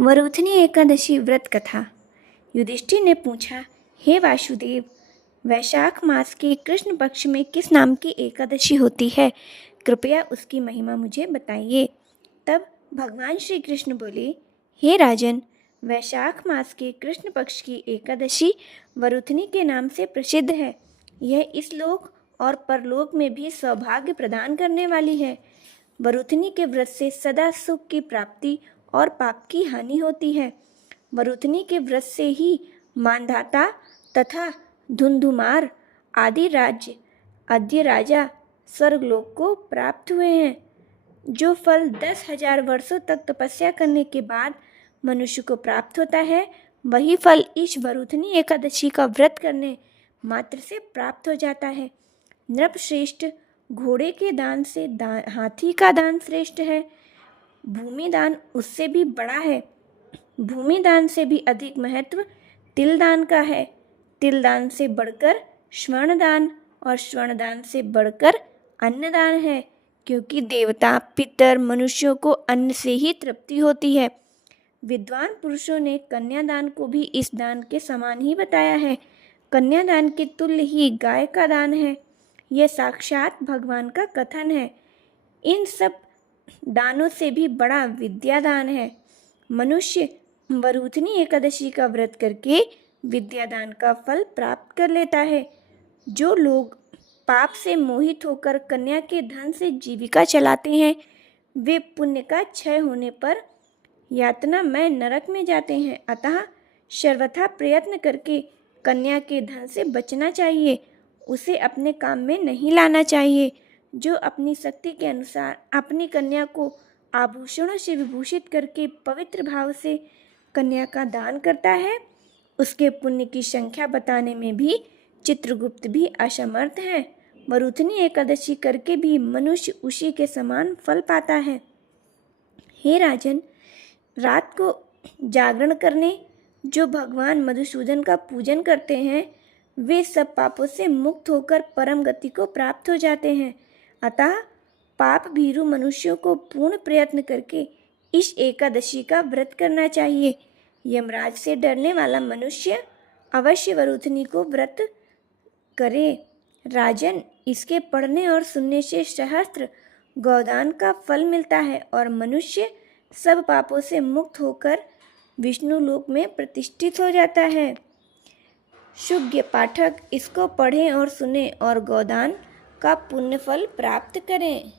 वरुथनी एकादशी व्रत कथा। युधिष्ठिर ने पूछा, हे वासुदेव, वैशाख मास के कृष्ण पक्ष में किस नाम की एकादशी होती है? कृपया उसकी महिमा मुझे बताइए। तब भगवान श्री कृष्ण बोले, हे राजन, वैशाख मास के कृष्ण पक्ष की एकादशी वरुथनी के नाम से प्रसिद्ध है। यह इस लोक और परलोक में भी सौभाग्य प्रदान करने वाली है। वरुथनी के व्रत से सदा सुख की प्राप्ति और पाप की हानि होती है। वरुथनी के व्रत से ही मांधाता तथा धुंधुमार आदि आद्य राजा स्वर्गलोक को प्राप्त हुए हैं। जो फल 10,000 वर्षों तक तपस्या करने के बाद मनुष्य को प्राप्त होता है, वही फल इस वरुथनी एकादशी का व्रत करने मात्र से प्राप्त हो जाता है। नृपश्रेष्ठ, घोड़े के दान से हाथी का दान श्रेष्ठ है। भूमि दान उससे भी बड़ा है। भूमि दान से भी अधिक महत्व तिल दान का है। तिल दान से बढ़कर स्वर्ण दान और स्वर्ण दान से बढ़कर अन्न दान है, क्योंकि देवता पितर मनुष्यों को अन्न से ही तृप्ति होती है। विद्वान पुरुषों ने कन्यादान को भी इस दान के समान ही बताया है। कन्यादान के तुल्य ही गाय का दान है। यह साक्षात भगवान का कथन है। इन सब दानों से भी बड़ा विद्यादान है। मनुष्य वरुथनी एकादशी का व्रत करके विद्यादान का फल प्राप्त कर लेता है। जो लोग पाप से मोहित होकर कन्या के धन से जीविका चलाते हैं, वे पुण्य का क्षय होने पर यातनामय नरक में जाते हैं। अतः सर्वथा प्रयत्न करके कन्या के धन से बचना चाहिए। उसे अपने काम में नहीं लाना चाहिए। जो अपनी शक्ति के अनुसार अपनी कन्या को आभूषणों से विभूषित करके पवित्र भाव से कन्या का दान करता है, उसके पुण्य की संख्या बताने में भी चित्रगुप्त भी असमर्थ है। वरुथनी एकादशी करके भी मनुष्य उसी के समान फल पाता है। हे राजन, रात को जागरण करने जो भगवान मधुसूदन का पूजन करते हैं, वे सब पापों से मुक्त होकर परम गति को प्राप्त हो जाते हैं। अतः पाप भीरु मनुष्यों को पूर्ण प्रयत्न करके इस एकादशी का व्रत करना चाहिए। यमराज से डरने वाला मनुष्य अवश्य वरुथनी को व्रत करे। राजन, इसके पढ़ने और सुनने से सहस्त्र गौदान का फल मिलता है और मनुष्य सब पापों से मुक्त होकर विष्णु लोक में प्रतिष्ठित हो जाता है। शुज्ञ पाठक इसको पढ़ें और सुने और गौदान का पुण्य फल प्राप्त करें।